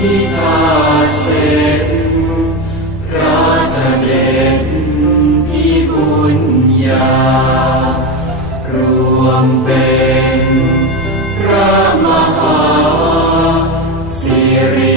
พิธาเสนพระเสด็จพิบุญญารวมเป็นพระมหาสิร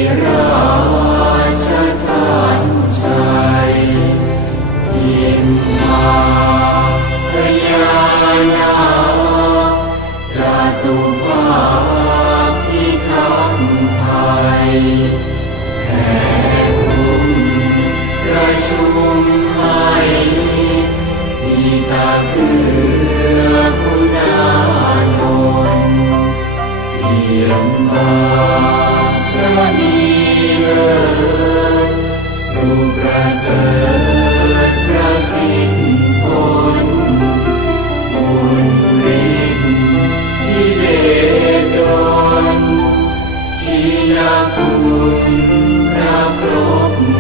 แห่บุญประชุมให้มีตาคือ พระคุณพระครบ